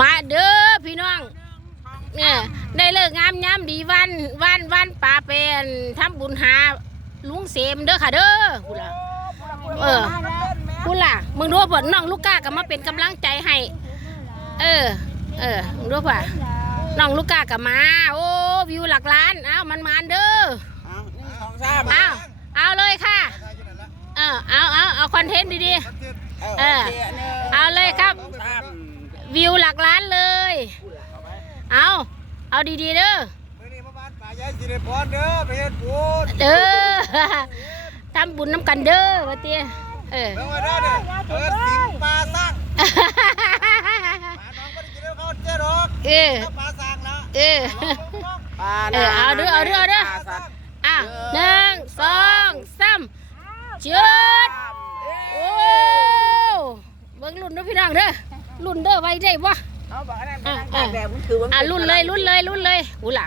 มาเด้อพี่น้องเนี่ยได้เลิกงามยามดีวันวันวันป่าเป็นทำบุญหาลุงเสมเด้อค่ะเด้อพูดละเออพูดล่ะมึงรู้ป่ะน้องลูกก้าก็มาเป็นกำลังใจให้เออ เออมึงรู้ป่ะน้องลูกก้าก็มา โอ้วิวหลักล้านเอ้ามันมานเด้อเอาหนึ่งสองสามเอาเอาเลยค่ะเออเอาเอาเอาคอนเทนต์ดีเออโคหนึ่งเอาเลยครับสองสามๆ วิวหลักล้านเลย เอาเอาดีๆเด้อมื่อนี้มาบ้านป่ายายสิริพรเด้อไปเฮ็ดบุญเด้อทำบุญน้ำกันเด้อวะเตี้ยเออเบิ่งไว้เด้อเนี่ยเปิดสิงปลาสร้างปลาน้องบ่ได้กินแล้วเขาเจ๊ดอกเออถ้าปลาสร้างนะเออปลาเออเอาเด้อเอาเด้อเอาเด้อปลสัตว์อะหนึ่งสองสามเจิดโอ้เบิ่งรุ่นเด้อพี่น้องเด้อ รุ่นเด้อไว้ได้บ่เอาบอกอันนั้นอะตากแดดมันคือว่าอะรุ่นเลยรุ่นเลยรุ่นเลยหูล่ะ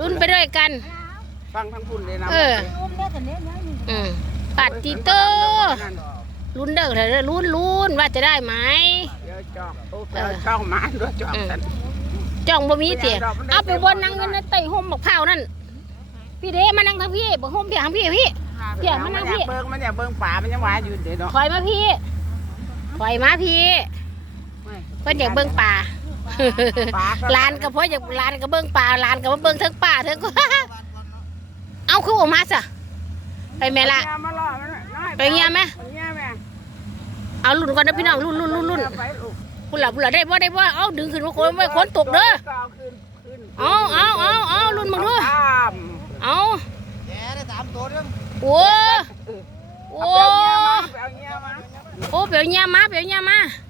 รุ่นไปด้วยกันฟังทั้งพุ่นเลยนะเอออืมปัดติโตรุ่นเด้อเถอะรุ่นรุ่นว่าจะได้ไหมเดี๋ยวจอกโอ้เดี๋ยวช่องหมาด้วยจอกสันจ้องบ่มีเตี๋ยเอาไปบนนั่งเงินในไต่ห่มบักเผาวนั่นพี่เด้มานั่งทางพี่บักห่มพี่ทางพี่พี่เดี๋ยวมานั่งพี่อยากเบิ่งมันอยากเบิ่งป่ามันยังหวาอยู่เดี๋ยวเนาะถอยมาพี่ถอยมาพี่ เพิ่นอยากเบิ่งป่าป่าก็ลานก็เพราะอยากลานก็เบิ่งป่าลานก็มาเบิ่งเทั้งป่าเทั้งเอาคือออกมาซะไปแม่ละเอามาล่อมันน้อยไปเงี้ยไหมไปเงี้ยแม่เอารุ่นก่อนนะพี่น้องรุ่นรุ่นรุ่นรุ่นไปลูกพุ่นละพุ่นละได้บ่ได้บ่เอาดึงขึ้นมาคนไม่คนตกเด้อเอาขึ้นขึ้นเอาเอาเอาเอารุ่นมึงดูตามเอาแกได้สามตัวเด้อโอ้โอ้เอาเงี้ยมาเอาเงี้ยมาโอ้เปียวเงียมาเปียวเงียมาเ